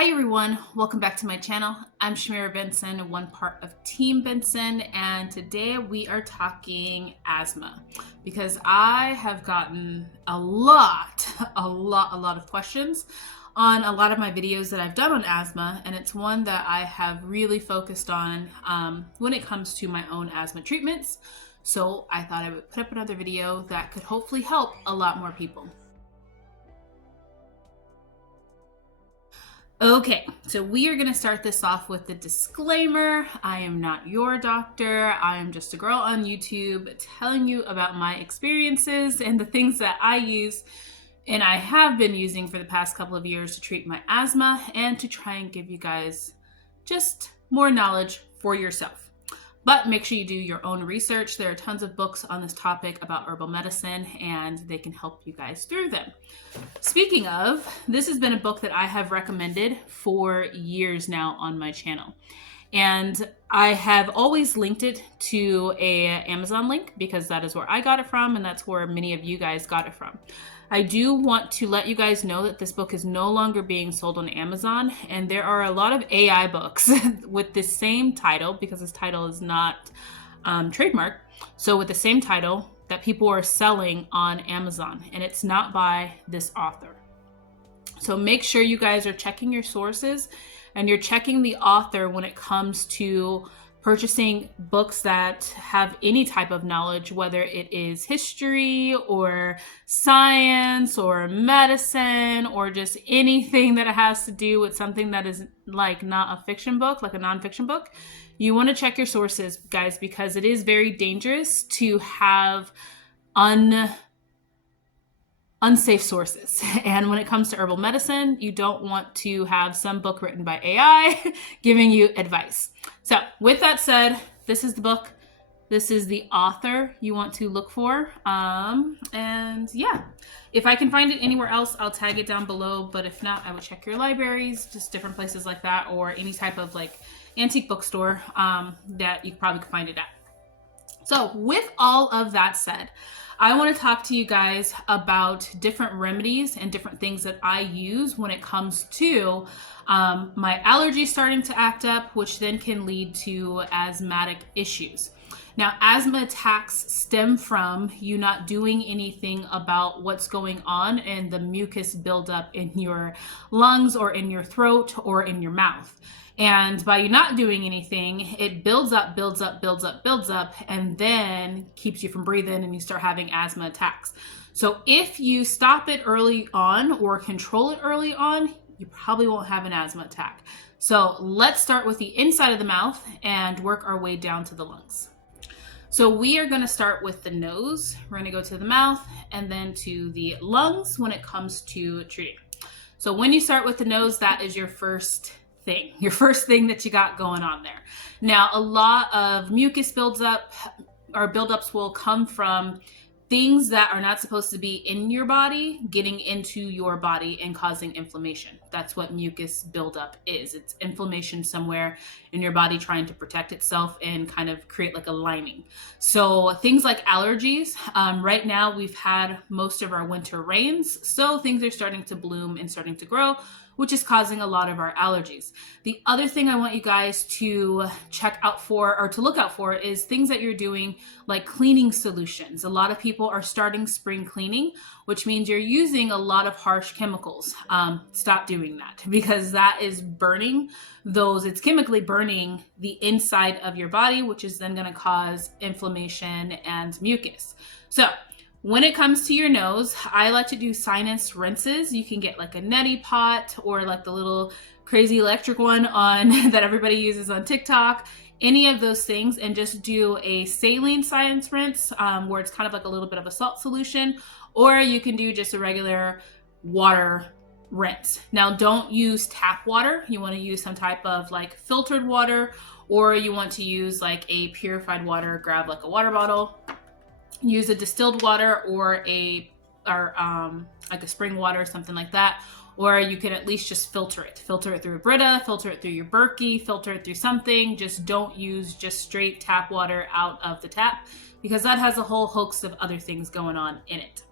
Hi everyone, welcome back to my channel. I'm Shamira Benson, one part of Team Benson, and today we are talking asthma because I have gotten a lot of questions on a lot of my videos that I've done on asthma, and it's one that I have really focused on when it comes to my own asthma treatments. So I thought I would put up another video that could hopefully help a lot more people. Okay, so we are going to start this off with the disclaimer. I am not your doctor. I am just a girl on YouTube telling you about my experiences and the things that I use and I have been using for the past couple of years to treat my asthma and to try and give you guys just more knowledge for yourself. But make sure you do your own research. There are tons of books on this topic about herbal medicine, and they can help you guys through them. Speaking of, this has been a book that I have recommended for years now on my channel. And I have always linked it to an Amazon link because that is where I got it from, and that's where many of you guys got it from. I do want to let you guys know that this book is no longer being sold on Amazon, and there are a lot of AI books with the same title, because this title is not trademarked, so with the same title that people are selling on Amazon, and it's not by this author. So make sure you guys are checking your sources and you're checking the author when it comes to purchasing books that have any type of knowledge, whether it is history or science or medicine or just anything that has to do with something that is like not a fiction book, like a nonfiction book. You want to check your sources, guys, because it is very dangerous to have unsafe sources. And when it comes to herbal medicine, you don't want to have some book written by AI giving you advice. So with that said, this is the book. This is the author you want to look for. And yeah, if I can find it anywhere else, I'll tag it down below. But if not, I would check your libraries, just different places like that, or any type of like antique bookstore that you probably could find it at. So with all of that said, I want to talk to you guys about different remedies and different things that I use when it comes to my allergies starting to act up, which then can lead to asthmatic issues. Now, asthma attacks stem from you not doing anything about what's going on and the mucus buildup in your lungs or in your throat or in your mouth. And by you not doing anything, it builds up, and then keeps you from breathing and you start having asthma attacks. So if you stop it early on or control it early on, you probably won't have an asthma attack. So let's start with the inside of the mouth and work our way down to the lungs. So we are going to start with the nose. We're going to go to the mouth and then to the lungs when it comes to treating. So when you start with the nose, that is your first thing that you got going on there. Now, a lot of mucus buildups will come from things that are not supposed to be in your body getting into your body and causing inflammation. That's what mucus buildup is. It's inflammation somewhere in your body trying to protect itself and kind of create like a lining. So things like allergies, right now we've had most of our winter rains, so things are starting to bloom and starting to grow, which is causing a lot of our allergies. The other thing I want you guys to check out for or to look out for is things that you're doing like cleaning solutions. A lot of people are starting spring cleaning, which means you're using a lot of harsh chemicals. Stop doing that because that is burning it's chemically burning the inside of your body, which is then gonna cause inflammation and mucus. So when it comes to your nose, I like to do sinus rinses. You can get like a neti pot or like the little crazy electric one that everybody uses on TikTok, any of those things, and just do a saline sinus rinse where it's kind of like a little bit of a salt solution, or you can do just a regular water rinse. Now, don't use tap water. You want to use some type of like filtered water, or you want to use like a purified water. Grab like a water bottle, use a distilled water or like a spring water, something like that. Or you can at least just filter it. Filter it through a Brita, filter it through your Berkey, filter it through something. Just don't use just straight tap water out of the tap because that has a whole host of other things going on in it.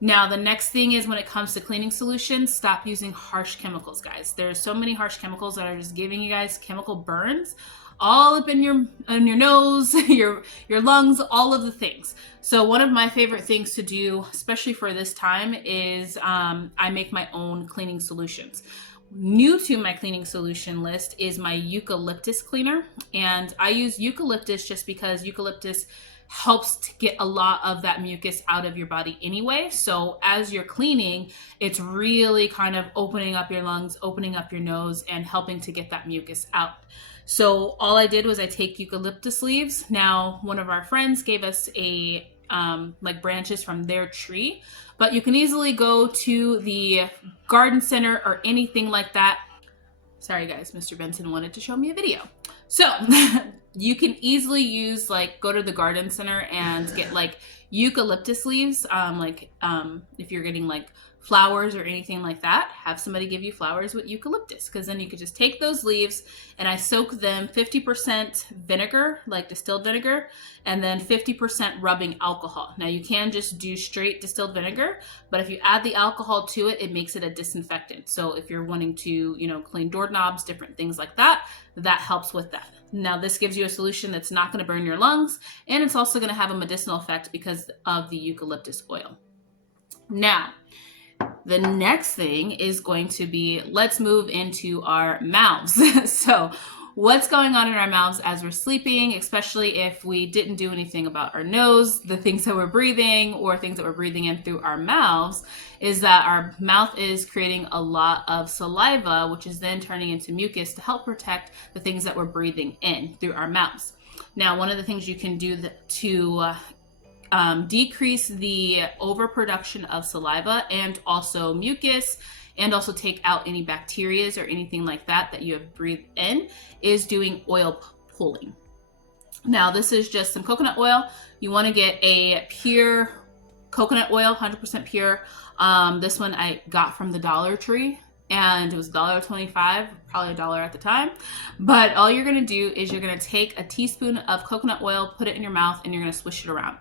Now, the next thing is when it comes to cleaning solutions, stop using harsh chemicals, guys. There's so many harsh chemicals that are just giving you guys chemical burns all up in your nose, your lungs, all of the things. So one of my favorite things to do, especially for this time, is I make my own cleaning solutions. New to my cleaning solution list is my eucalyptus cleaner, and I use eucalyptus just because eucalyptus helps to get a lot of that mucus out of your body anyway. So as you're cleaning, it's really kind of opening up your lungs, opening up your nose, and helping to get that mucus out. So all I did was I take eucalyptus leaves. Now, one of our friends gave us a like branches from their tree, but you can easily go to the garden center or anything like that. Sorry guys, Mr. Benson wanted to show me a video. So you can easily use, like, go to the garden center and get like eucalyptus leaves. If you're getting like flowers or anything like that, have somebody give you flowers with eucalyptus, because then you could just take those leaves and I soak them 50% vinegar, like distilled vinegar, and then 50% rubbing alcohol. Now you can just do straight distilled vinegar, but if you add the alcohol to it, it makes it a disinfectant. So if you're wanting to, clean doorknobs, different things like that, that helps with that. Now this gives you a solution that's not going to burn your lungs, and it's also going to have a medicinal effect because of the eucalyptus oil. Now, the next thing is going to be, let's move into our mouths. So what's going on in our mouths as we're sleeping, especially if we didn't do anything about our nose, the things that we're breathing or things that we're breathing in through our mouths, is that our mouth is creating a lot of saliva, which is then turning into mucus to help protect the things that we're breathing in through our mouths. Now, one of the things you can do to decrease the overproduction of saliva and also mucus, and also take out any bacteria or anything like that that you have breathed in, is doing oil pulling. Now this is just some coconut oil. You want to get a pure coconut oil, 100% pure. This one I got from the Dollar Tree, and it was $1.25, probably $1 at the time. But all you're going to do is you're going to take a teaspoon of coconut oil, put it in your mouth, and you're going to swish it around.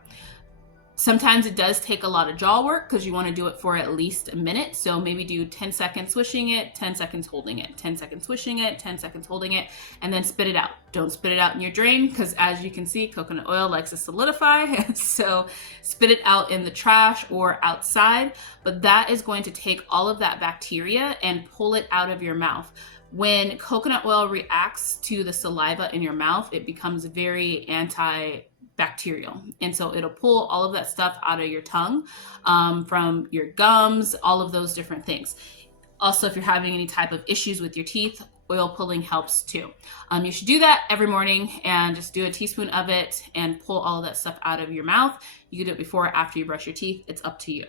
Sometimes it does take a lot of jaw work because you want to do it for at least a minute. So maybe do 10 seconds swishing it, 10 seconds holding it, 10 seconds swishing it, 10 seconds holding it, and then spit it out. Don't spit it out in your drain because, as you can see, coconut oil likes to solidify. So spit it out in the trash or outside. But that is going to take all of that bacteria and pull it out of your mouth. When coconut oil reacts to the saliva in your mouth, it becomes very antibacterial, and so it'll pull all of that stuff out of your tongue, from your gums, all of those different things. Also, if you're having any type of issues with your teeth, oil pulling helps too. You should do that every morning and just do a teaspoon of it and pull all of that stuff out of your mouth. You can do it before or after you brush your teeth. It's up to you.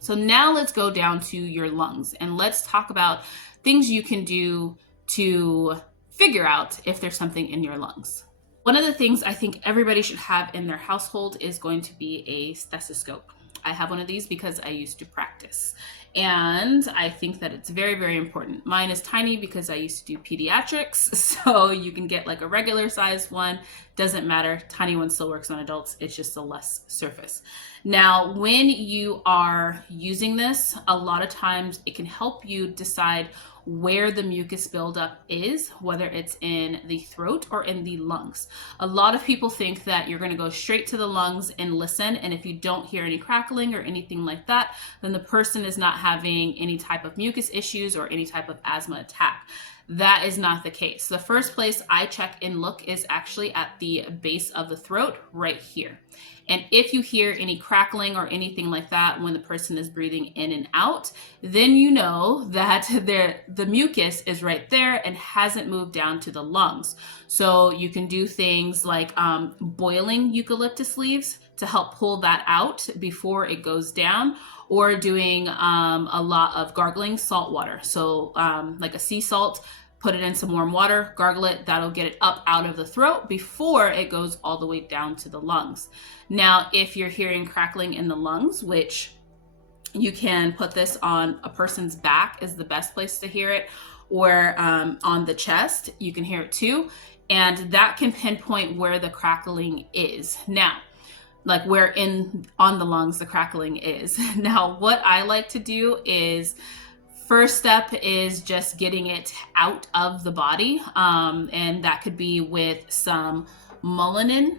So now let's go down to your lungs and let's talk about things you can do to figure out if there's something in your lungs. One of the things I think everybody should have in their household is going to be a stethoscope. I have one of these because I used to practice, and I think that it's very, very important. Mine is tiny because I used to do pediatrics, so you can get like a regular sized one. Doesn't matter. Tiny one still works on adults. It's just a less surface. Now, when you are using this, a lot of times it can help you decide where the mucus buildup is, whether it's in the throat or in the lungs. A lot of people think that you're going to go straight to the lungs and listen, and if you don't hear any crackling or anything like that, then the person is not having any type of mucus issues or any type of asthma attack. That is not the case. The first place I check and look is actually at the base of the throat, right here. And if you hear any crackling or anything like that when the person is breathing in and out, then you know that the mucus is right there and hasn't moved down to the lungs. So you can do things like boiling eucalyptus leaves to help pull that out before it goes down, or doing a lot of gargling salt water. So like a sea salt, put it in some warm water, gargle it, that'll get it up out of the throat before it goes all the way down to the lungs. Now, if you're hearing crackling in the lungs, which you can put this on a person's back is the best place to hear it, or on the chest, you can hear it too. And that can pinpoint where the crackling is. Now, like where on the lungs the crackling is. Now, what I like to do is, first step is just getting it out of the body. And that could be with some mullein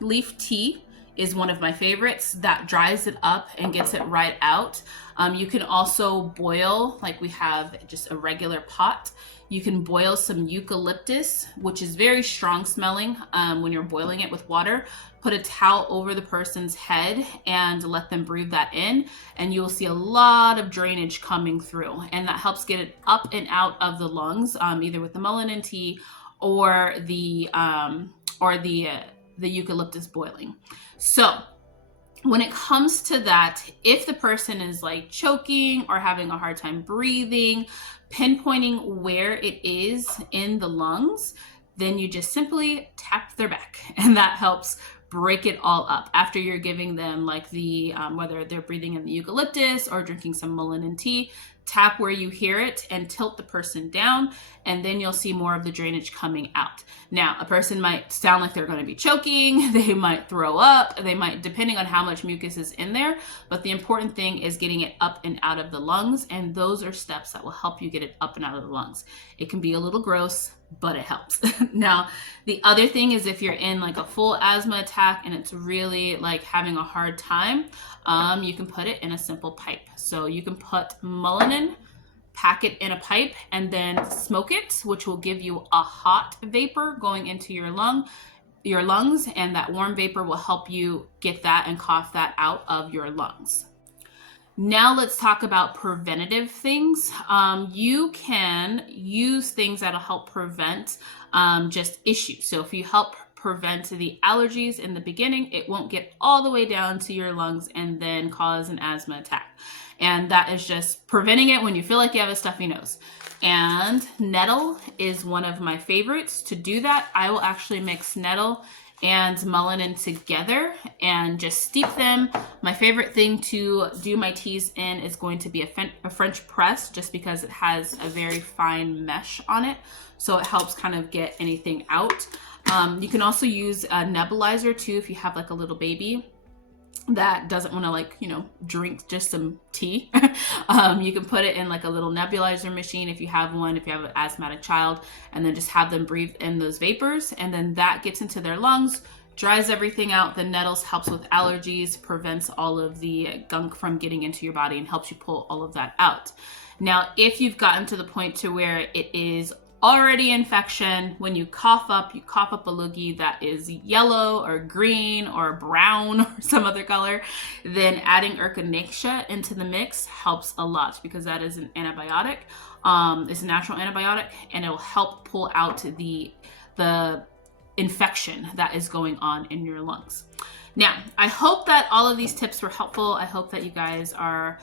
leaf tea is one of my favorites. That dries it up and gets it right out. You can also boil, like we have just a regular pot. You can boil some eucalyptus, which is very strong smelling when you're boiling it with water. Put a towel over the person's head and let them breathe that in, and you will see a lot of drainage coming through, and that helps get it up and out of the lungs, either with the mullein tea or the eucalyptus boiling. So when it comes to that, if the person is like choking or having a hard time breathing, pinpointing where it is in the lungs, then you just simply tap their back, and that helps break it all up. After you're giving them like the, whether they're breathing in the eucalyptus or drinking some mullein tea, tap where you hear it and tilt the person down, and then you'll see more of the drainage coming out. Now, a person might sound like they're going to be choking, they might throw up, they might, depending on how much mucus is in there, but the important thing is getting it up and out of the lungs, and those are steps that will help you get it up and out of the lungs. It can be a little gross, but it helps. Now, the other thing is if you're in like a full asthma attack and it's really like having a hard time, you can put it in a simple pipe. So you can put mullein, pack it in a pipe, and then smoke it, which will give you a hot vapor going into your lungs, and that warm vapor will help you get that and cough that out of your lungs. Now let's talk about preventative things. You can use things that'll help prevent just issues. So if you help prevent the allergies in the beginning, it won't get all the way down to your lungs and then cause an asthma attack. And that is just preventing it when you feel like you have a stuffy nose. And nettle is one of my favorites to do that. I will actually mix nettle and mullein together and just steep them. My favorite thing to do my teas in is going to be a French press, just because it has a very fine mesh on it, so it helps kind of get anything out. You can also use a nebulizer too if you have like a little baby that doesn't want to, like, you know, drink just some tea. You can put it in like a little nebulizer machine if you have one, if you have an asthmatic child, and then just have them breathe in those vapors, and then that gets into their lungs, dries everything out. The nettles helps with allergies, prevents all of the gunk from getting into your body, and helps you pull all of that out. Now, if you've gotten to the point to where it is already infection, when you cough up a loogie that is yellow or green or brown or some other color, then adding echinacea into the mix helps a lot, because that is an antibiotic. It's a natural antibiotic, and it will help pull out the infection that is going on in your lungs. Now, I hope that all of these tips were helpful. I hope that you guys are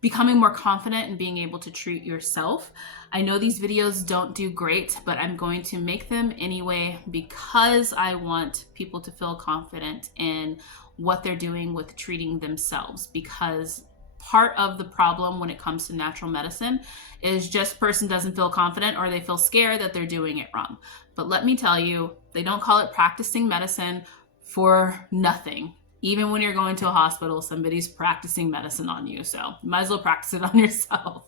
becoming more confident in being able to treat yourself. I know these videos don't do great, but I'm going to make them anyway, because I want people to feel confident in what they're doing with treating themselves. Because part of the problem when it comes to natural medicine is just person doesn't feel confident, or they feel scared that they're doing it wrong. But let me tell you, they don't call it practicing medicine for nothing. Even when you're going to a hospital, somebody's practicing medicine on you. So you might as well practice it on yourself.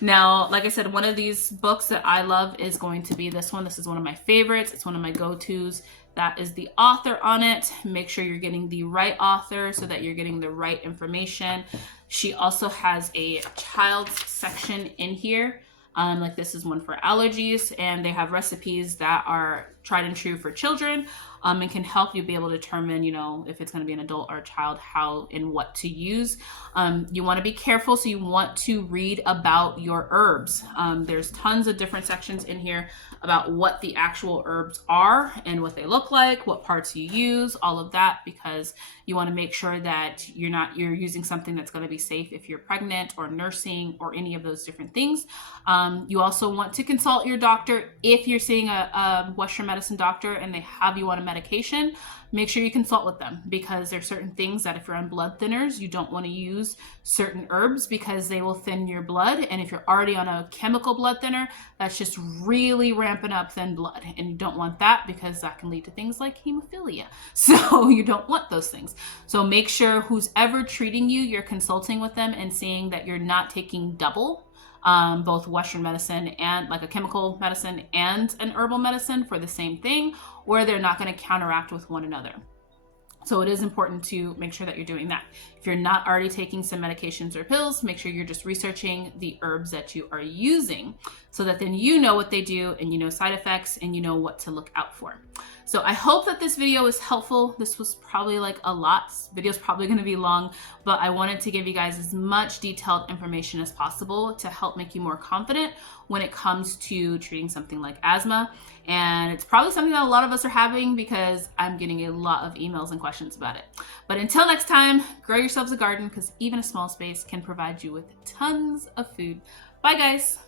Now, like I said, one of these books that I love is going to be this one. This is one of my favorites. It's one of my go-tos. That is the author on it. Make sure you're getting the right author so that you're getting the right information. She also has a child's section in here. Like this is one for allergies, and they have recipes that are tried and true for children, and can help you be able to determine, you know, if it's going to be an adult or a child, how and what to use. You want to be careful, so you want to read about your herbs. There's tons of different sections in here about what the actual herbs are and what they look like, what parts you use, all of that, because you want to make sure that you're using something that's going to be safe if you're pregnant or nursing or any of those different things. You also want to consult your doctor. If you're seeing a Western medicine doctor and they have you on a medication, make sure you consult with them, because there's certain things that if you're on blood thinners, you don't want to use certain herbs because they will thin your blood. And if you're already on a chemical blood thinner, that's just really ramping up thin blood. And you don't want that, because that can lead to things like hemophilia. So you don't want those things. So make sure who's ever treating you, you're consulting with them and seeing that you're not taking double, both Western medicine and like a chemical medicine and an herbal medicine for the same thing, or they're not going to counteract with one another. So it is important to make sure that you're doing that. If you're not already taking some medications or pills, make sure you're just researching the herbs that you are using, so that then you know what they do and you know side effects and you know what to look out for. So I hope that this video was helpful. This was probably like a lot. This video's probably going to be long, but I wanted to give you guys as much detailed information as possible to help make you more confident when it comes to treating something like asthma. And it's probably something that a lot of us are having, because I'm getting a lot of emails and questions about it. But until next time, grow yourselves a garden, because even a small space can provide you with tons of food. Bye guys.